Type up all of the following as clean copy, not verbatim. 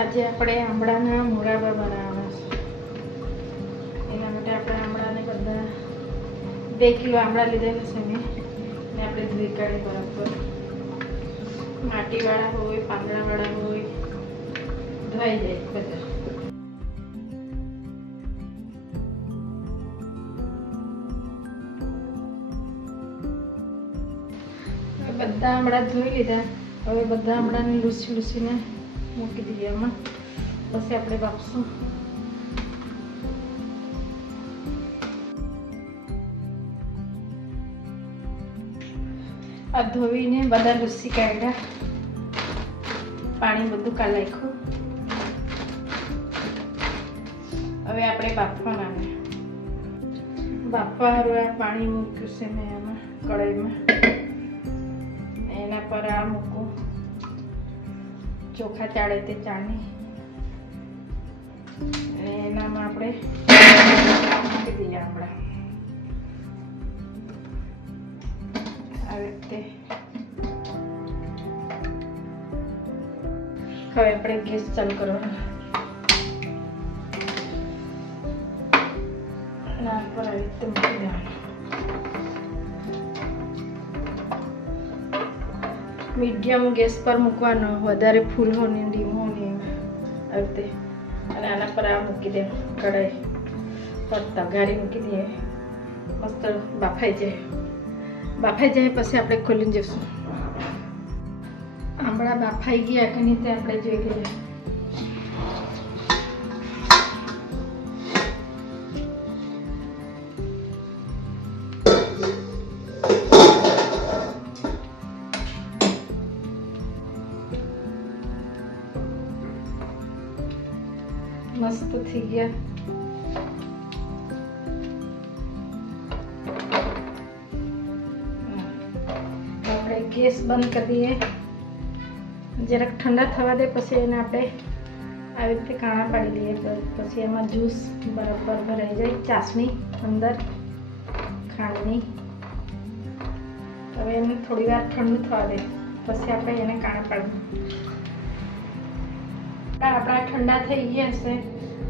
આજે આપણે આંબળાના મોરાબા બનાવવાના છે. એના માટે આપણે આંબળાને બધા 2 કિલો આંબળા લીધેલા છે મેં ને આપણે ધોઈ કાઢી બરાબર. માટીવાળા હોય પાંદડાવાળા હોય ધોઈ જાય બધા. બધા આંબળા ધોઈ લીધા. હવે બધા આંબળાને લૂસીને મૂકી દઈએ આમાં. પછી આપણે બાફશું. આ ધોઈને બધા લૂસી કાઢ્યા. પાણી બધું કાઢી નાખ્યું. હવે આપણે બાફવાના. બાફવા હારું પાણી મૂક્યું છે મેં આમાં કઢાઈમાં. એના પર આ મૂકું ચોખા ચાળે તે ચાળણી અને એનામાં આપણે મૂકી દઈએ આંબળા આવી રીતે. હવે આપણે ગેસ ચાલુ કરવાનો. ના પર આવી રીતે મૂકી દેવાનું. મીડિયમ ગેસ પર મૂકવાનો, વધારે ફૂલ હો ને ડીમ હો ને આવી રીતે. અને આના પર આ મૂકી દે કઢાઈ પર તગારી મૂકી દઈએ. મસ્ત બાફાઈ જાય. બાફાઈ જાય પછી આપણે ખોલીને જઈશું. આંબળા બાફાઈ ગયા કે નહીં તે આપણે જોઈ લઈએ. મસ્ત થઈ ગયા. આપણે ગેસ બંધ કરી દઈએ. જરાક ઠંડા થવા દે પછી એને આપણે આવી રીતે કાણા પાડી દઈએ. પછી એમાં જ્યુસ બરાબર ભરાઈ જાય. ચાસણી અંદર ખાંડની. હવે એને થોડી વાર ઠંડુ થવા દે પછી આપણે એને કાણા પાડીએ. આપણા ઠંડા થઈ ગયા છે.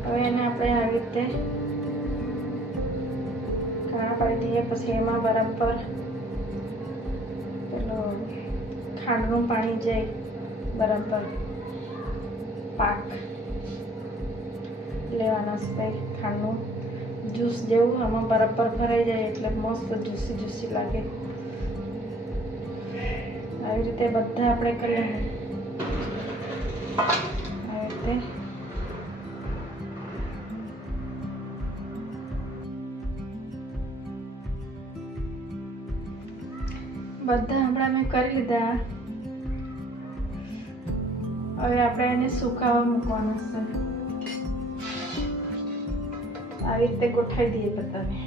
હવે એને આપણે આવી રીતે કાણા પાડી દઈએ. પછી એમાં બરાબર પેલો ખાંડનું પાણી જાય બરાબર પાક લેવાના છે. ખાંડનું જ્યુસ જેવું આમાં બરાબર ભરાઈ જાય એટલે મસ્ત જ્યુસી લાગે. આવી રીતે બધા આપણે કરી લઈએ. બધા હમણાં મેં કરી લીધા. હવે આપણે એને સુકાવા મૂકવાના છે. આવી રીતે ગોઠવી દઈએ બધાને.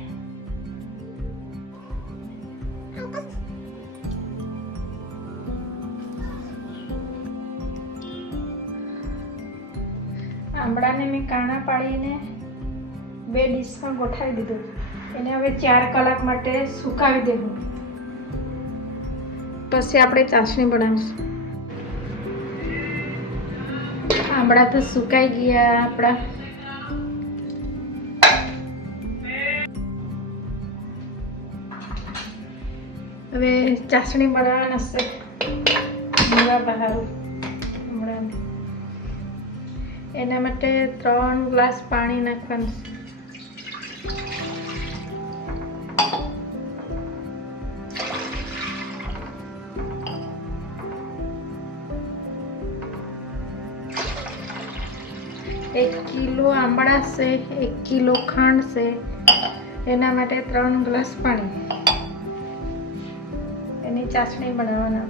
આંબળાને મેં કાણા પાડીને 2 ડીશમાં ગોઠવી દીધું. એને હવે 4 કલાક માટે સુકાવી દેવું. પછી આપણે ચાસણી બનાવીશું. આંબળા તો સુકાઈ ગયા આપણા. હવે ચાસણી બનાવવાના છે. એના માટે 3 ગ્લાસ પાણી નાખવાનું છે. એક કિલો આંબળા છે, 1 કિલો ખાંડ છે. એના માટે 3 ગ્લાસ પાણી. એની ચાસણી બનાવવાના.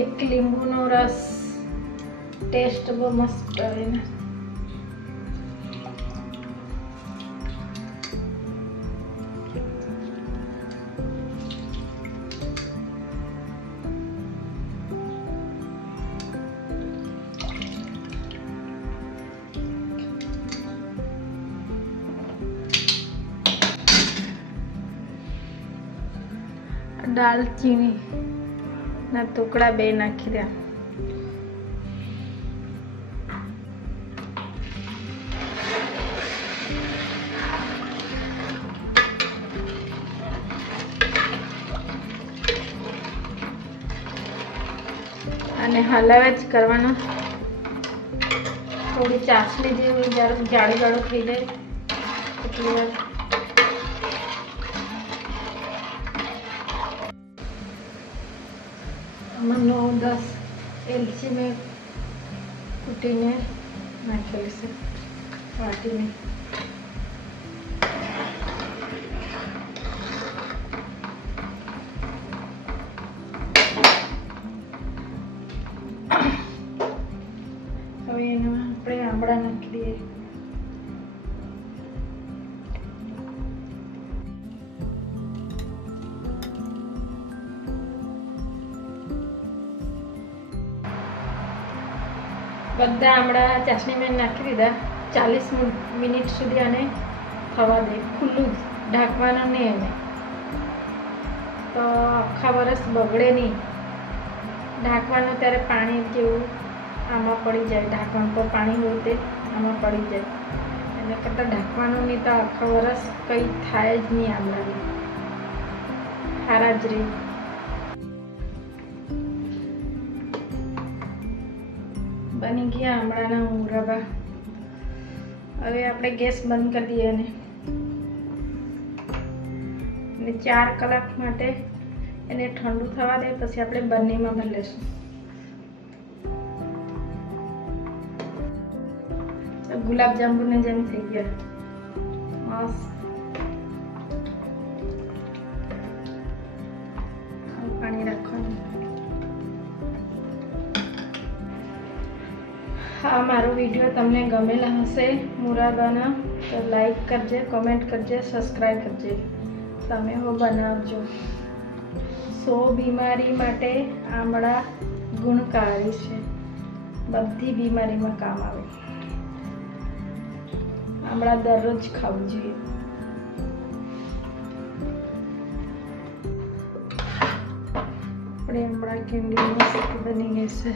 એક લીંબુનો રસ. ટેસ્ટ બહુ મસ્ત આવે ને. દાલચીની ના ટુકડા 2 નાખી દે. અને હલાવે જ કરવાનો. થોડી ચાસણી જેવું જ્યારે જાડું જાડું થઈ જાય એટલી વાર આમાં 9-10 એલચી મેં કૂટીને નાખેલી છે વાટીને. હવે એમાં આપણે આંબળા નાખી દઈએ. બધા આમળા ચાસણીમાં નાખી દીધા. 40 મિનિટ સુધી આને થવા દે. ખુલ્લું ઢાંકવાનું નહીં એને, તો આખા વરસ બગડે નહીં. ઢાંકવાનું ત્યારે પાણી જેવું આમાં પડી જાય. ઢાંકણ પર પાણી હોય તે આમાં પડી જાય. એને કરતાં ઢાંકવાનું નહીં તો આખા વરસ કંઈ થાય જ નહીં. આમળાને સારા જ રહે. બની ગયા આમળાના મુરબ્બા. હવે આપણે ગેસ બંધ કરી દઈએ અને 4 કલાક માટે એને ઠંડુ થવા દે. પછી આપણે બંનેમાં ભરી લઈશું. ગુલાબ જાંબુને જેમ થઈ ગયા મસ્ત. પાણી રાખવાનું. હા, મારો વિડીયો તમને ગમેલા હશે મુરબ્બાના તો લાઈક કરજે, કમેન્ટ કરજે, સબસ્ક્રાઈબ કરજે. તમે હો બનાવજો. 100 બીમારી માટે આમળા ગુણકારી છે. બધી બીમારીમાં કામ આવે. આમળા દરરોજ ખાવું જોઈએ. આપણે આમળા કેન્ડી મસ્ત બની ગઈ છે.